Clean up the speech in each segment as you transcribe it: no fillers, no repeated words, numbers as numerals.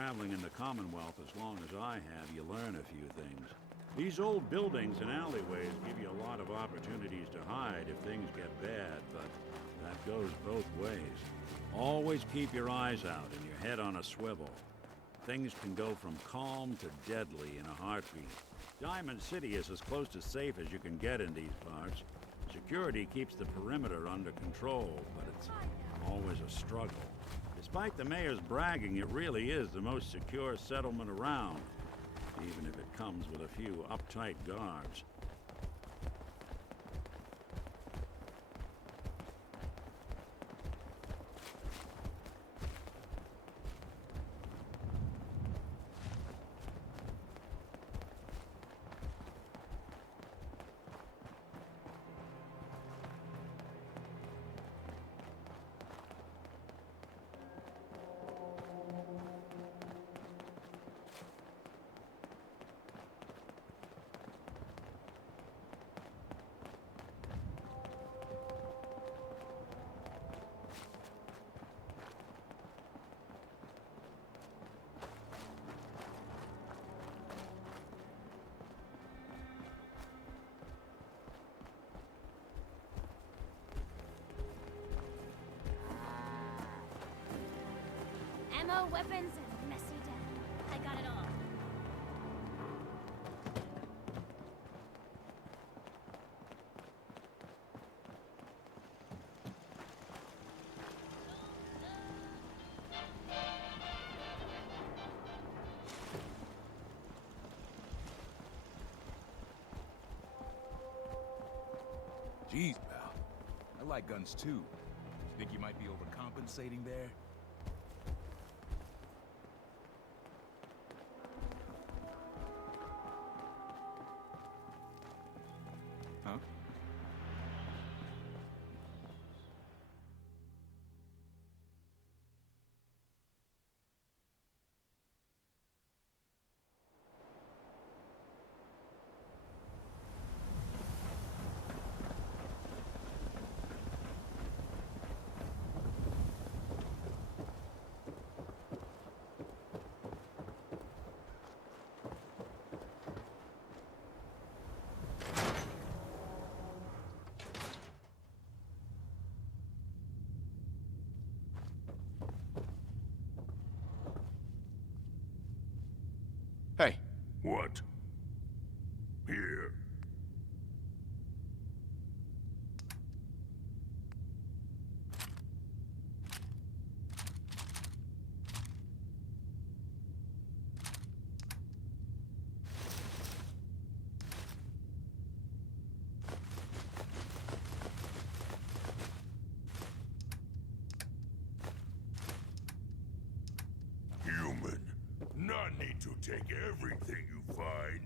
Traveling in the Commonwealth as long as I have, you learn a few things. These old buildings and alleyways give you a lot of opportunities to hide if things get bad, but that goes both ways. Always keep your eyes out and your head on a swivel. Things can go from calm to deadly in a heartbeat. Diamond City is as close to safe as you can get in these parts. Security keeps the perimeter under control, but it's always a struggle. Despite the mayor's bragging, it really is the most secure settlement around, even if it comes with a few uptight guards. Ammo, weapons, and messy death. I got it all. Jeez, pal. I like guns too. Think you might be overcompensating there? Huh? Hey. What? Here. Human. None need to take everything you find.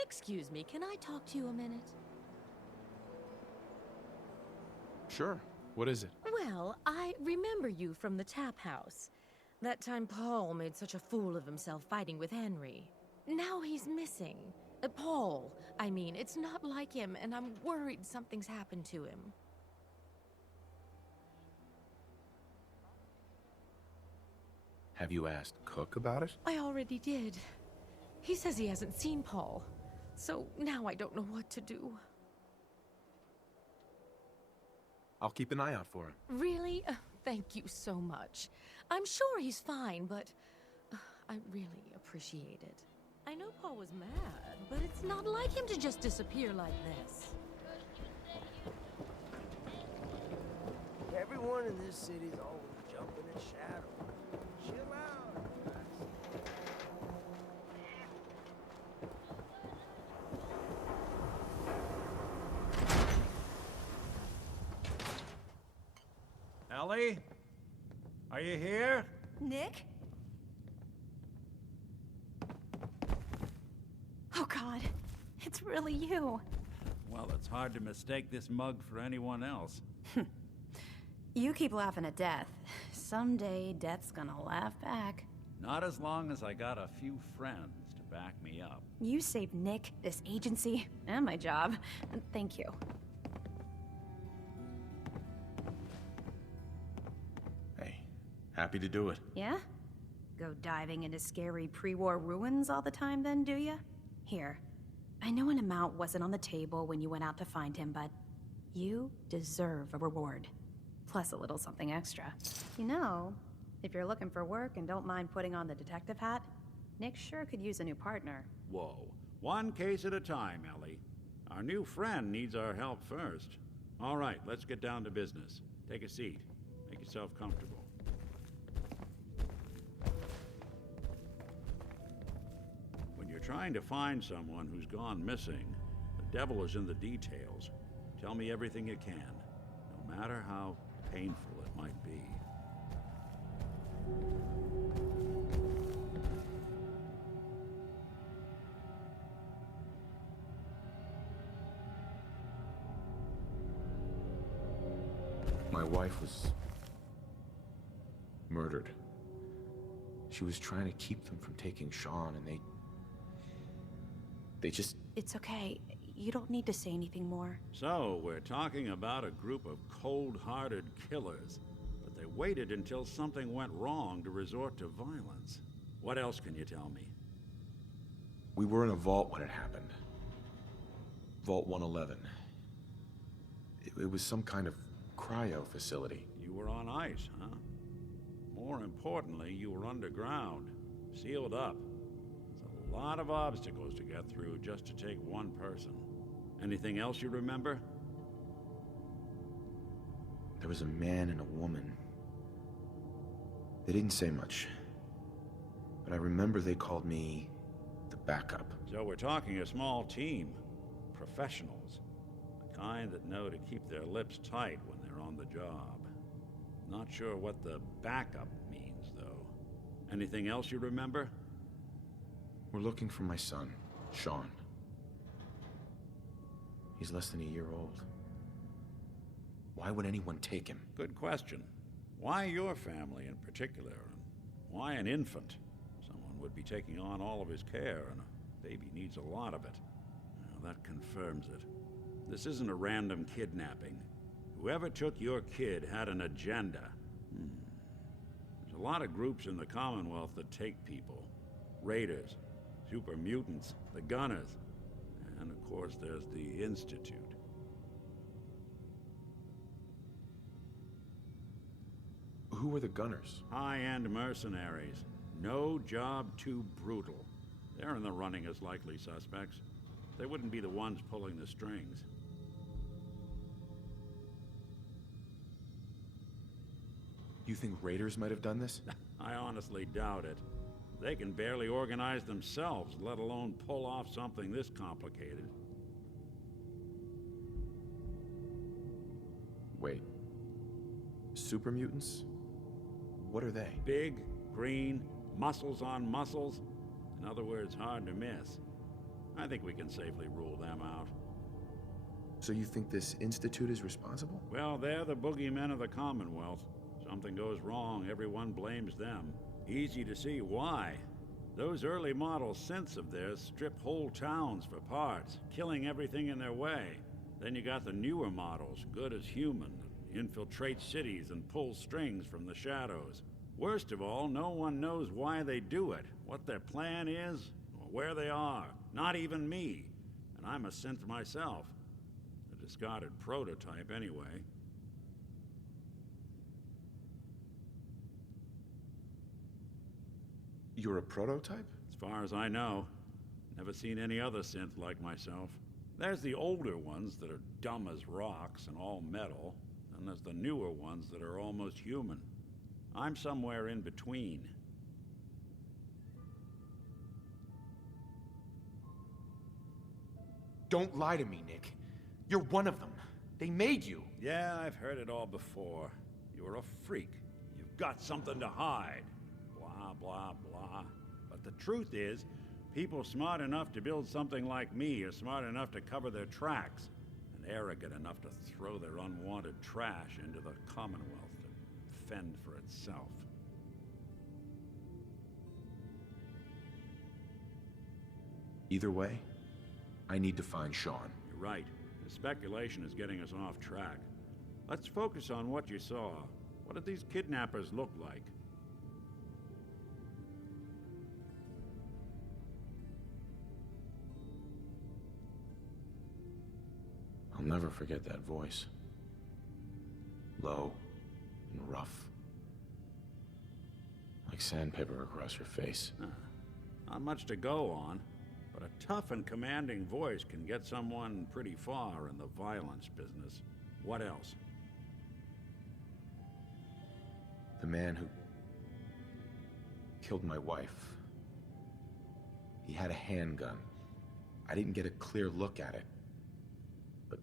Excuse me, can I talk to you a minute? Sure. What is it? Well, I remember you from the tap house. That time Paul made such a fool of himself fighting with Henry. Now he's missing. Paul, I mean, it's not like him, and I'm worried something's happened to him. Have you asked Cook about it? I already did. He says he hasn't seen Paul. So now I don't know what to do. I'll keep an eye out for him. Really? Thank you so much. I'm sure he's fine, but I really appreciate it. I know Paul was mad, but it's not like him to just disappear like this. Everyone in this city's always jumping in shadow. Chill out. Ellie? Are you here? Nick? Oh God, it's really you. Well, it's hard to mistake this mug for anyone else. You keep laughing at death. Someday, death's gonna laugh back. Not as long as I got a few friends to back me up. You saved Nick, this agency, and my job. Thank you. Hey, happy to do it. Yeah? Go diving into scary pre-war ruins all the time then, do ya? Here, I know an amount wasn't on the table when you went out to find him, but you deserve a reward. Plus a little something extra. You know, if you're looking for work and don't mind putting on the detective hat, Nick sure could use a new partner. Whoa. One case at a time, Ellie. Our new friend needs our help first. All right, let's get down to business. Take a seat. Make yourself comfortable. When you're trying to find someone who's gone missing, the devil is in the details. Tell me everything you can, no matter how painful it might be. My wife was murdered. She was trying to keep them from taking Sean, and they just... It's okay. You don't need to say anything more. So, we're talking about a group of cold-hearted killers, but they waited until something went wrong to resort to violence. What else can you tell me? We were in a vault when it happened. Vault 111. It was some kind of cryo facility. You were on ice, huh? More importantly, you were underground, sealed up. It's a lot of obstacles to get through just to take one person. Anything else you remember? There was a man and a woman. They didn't say much, but I remember they called me the backup. So we're talking a small team. Professionals. The kind that know to keep their lips tight when they're on the job. Not sure what the backup means, though. Anything else you remember? We're looking for my son, Sean. He's less than a year old. Why would anyone take him? Good question. Why your family in particular? And why an infant? Someone would be taking on all of his care, and a baby needs a lot of it. Well, that confirms it. This isn't a random kidnapping. Whoever took your kid had an agenda. There's a lot of groups in the Commonwealth that take people. Raiders, super mutants, the Gunners, and of course there's the Institute. Who were the Gunners? High-end mercenaries. No job too brutal. They're in the running as likely suspects. They wouldn't be the ones pulling the strings. You think raiders might have done this? I honestly doubt it. They can barely organize themselves, let alone pull off something this complicated. Wait. Super mutants? What are they? Big, green, muscles on muscles. In other words, hard to miss. I think we can safely rule them out. So you think this Institute is responsible? Well, they're the boogeymen of the Commonwealth. Something goes wrong, everyone blames them. Easy to see why. Those early model synths of theirs strip whole towns for parts, killing everything in their way. Then you got the newer models, good as human, infiltrate cities and pull strings from the shadows. Worst of all, no one knows why they do it, what their plan is, or where they are. Not even me. And I'm a synth myself. A discarded prototype, anyway. You're a prototype? As far as I know. Never seen any other synth like myself. There's the older ones that are dumb as rocks and all metal, and there's the newer ones that are almost human. I'm somewhere in between. Don't lie to me, Nick. You're one of them. They made you. Yeah, I've heard it all before. You're a freak. You've got something to hide. Blah, blah, blah. But the truth is, people smart enough to build something like me are smart enough to cover their tracks, and arrogant enough to throw their unwanted trash into the Commonwealth to fend for itself. Either way, I need to find Sean. You're right. The speculation is getting us off track. Let's focus on what you saw. What did these kidnappers look like? I'll never forget that voice. Low and rough. Like sandpaper across your face. Not much to go on, but a tough and commanding voice can get someone pretty far in the violence business. What else? The man who killed my wife. He had a handgun. I didn't get a clear look at it. But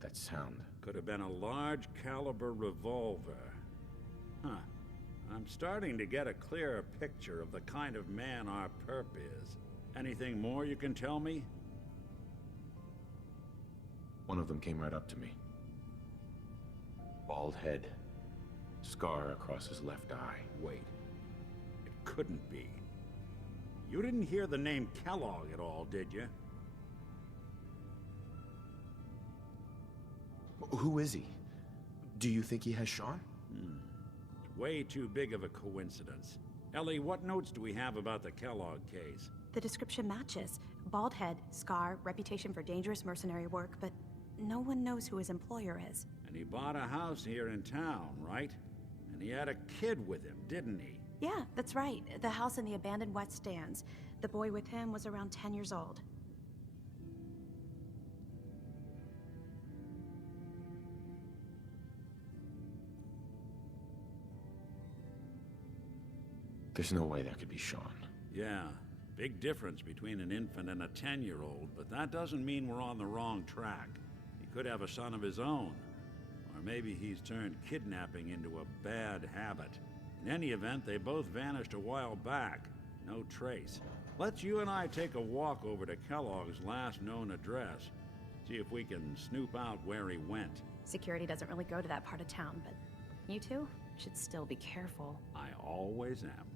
that sound. Could have been a large caliber revolver. Huh. I'm starting to get a clearer picture of the kind of man our perp is. Anything more you can tell me? One of them came right up to me. Bald head. Scar across his left eye. Wait. It couldn't be. You didn't hear the name Kellogg at all, did you? Who is he? Do you think he has Sean? It's way too big of a coincidence. Ellie, what notes do we have about the Kellogg case? The description matches. Bald head, scar, reputation for dangerous mercenary work, but no one knows who his employer is. And he bought a house here in town, right? And he had a kid with him, didn't he? Yeah, that's right. The house in the abandoned West Stands. The boy with him was around 10 years old. There's no way that could be Sean. Yeah, big difference between an infant and a 10-year-old, but that doesn't mean we're on the wrong track. He could have a son of his own. Or maybe he's turned kidnapping into a bad habit. In any event, they both vanished a while back. No trace. Let's you and I take a walk over to Kellogg's last known address. See if we can snoop out where he went. Security doesn't really go to that part of town, but you two should still be careful. I always am.